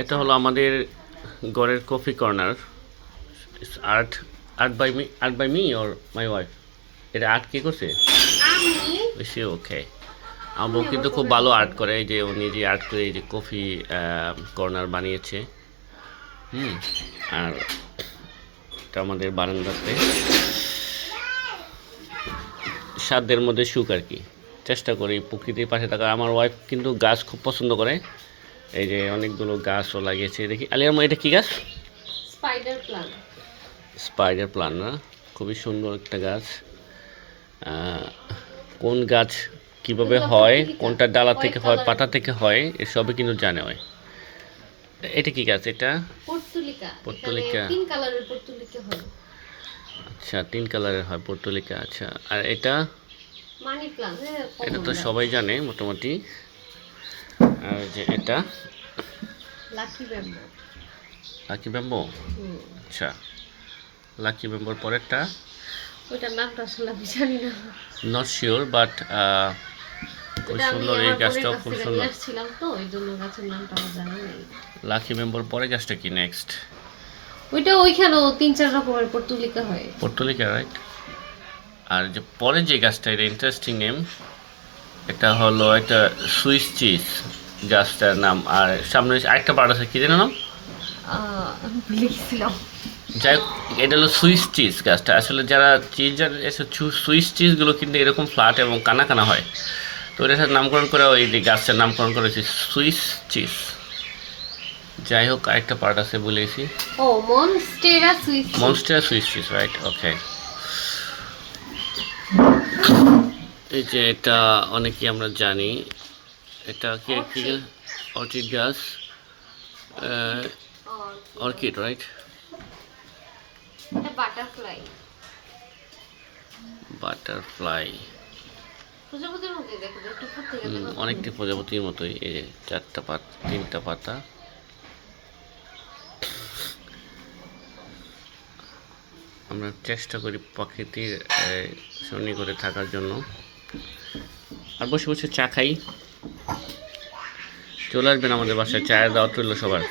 এটা হলো আমাদের ঘরের coffee corner. Art art by me or my wife. এটা আর্ট কে করছে? আমি সে ওকে। আম্মু কিন্তু খুব ভালো আর্ট করে, এই যে ও নিজে আর্ট করে এই যে কফি কর্নার বানিয়েছে। আর এটা আমাদের বারান্দাতে সাধ্যের মধ্যে সুখ আর কি। চেষ্টা করি প্রকৃতির পাশে থাকা। আমার ওয়াইফ কিন্তু গাছ খুব পছন্দ করে, এই যে অনেকগুলো গাছও লাগিয়েছে। দেখি আলিয়ার মা, এটা কি গাছ? Spider plant. স্পাইডার প্লান্ট না? খুবই সুন্দর একটা গাছ। কোন গাছ কিভাবে হয়, কোনটা ডালা থেকে হয়, পাতা থেকে হয়, এসবই কিন্তু জানে হয়। এটা কি গাছ? এটা পর্তুলিকা। পর্তুলিকা। তিন কালারের পর্তুলিকা হয়। আচ্ছা, 3 কালারের হয় পর্তুলিকা। আচ্ছা, আর এটা? Money plant. এটা তো সবাই জানে মোটামুটি। আর যে এটা লাকি ব্যাম্বো। Lucky bamboo. আচ্ছা, লাকি ব্যাম্বোর পরেরটা ওইটার নামটা আসলে আমি জানি না। নট শিওর, বাট খুব সুন্দর। এই গাছটাও খুব সুন্দর। আসছিলাম তো এই জন্য গাছের নামটা আমার জানা নেই। লাকি ব্যাম্বোর পরে গাছটা কি নেক্সট? ওইটা ওইখানেও 3-4 রকমের পর্তুলিকা হয়। Portulaca, right. আর যে পরে যে গাছটা, এটা ইন্টারেস্টিং নেম। এটা হলো একটা সুইস চিজ গাছটার নাম। আর সামনে আরেকটা পার্ট আছে, কি যেন নাম? আমি ভুলে গেছিলাম। যাই হোক, এটা হলো সুইস চিজ গাছটা। আসলে যারা চিজ, সুইস চিজগুলো কিন্তু এরকম ফ্ল্যাট এবং কানা কানা হয়। তো এটার নামকরণ করে ওই যে গাছটার নামকরণ করেছি সুইস চিজ। যাই হোক, আরেকটা পার্ট আছে বলে গেছি। ও monstera Swiss. Monstera Swiss cheese, right, okay. এই যে এটা অনেকেই আমরা জানি। এটা কি কি? অর্চিড গাছ, অর্কিড, রাইট। এটা বাটারফ্লাই। বাটারফ্লাই। প্রজাপতির মধ্যে দেখো, একটু উপর থেকে দেখো। অনেকটি প্রজাপতির মতোই। এই যে 4টা পাতা, 3টা পাতা। আমরা চেষ্টা করি প্রকৃতির সন্নিকটে থাকার জন্য। আর বসে বসে চা খাই। চলে আসবেন আমাদের বাসায়, চায়ের দাওয়াত রইল সবার।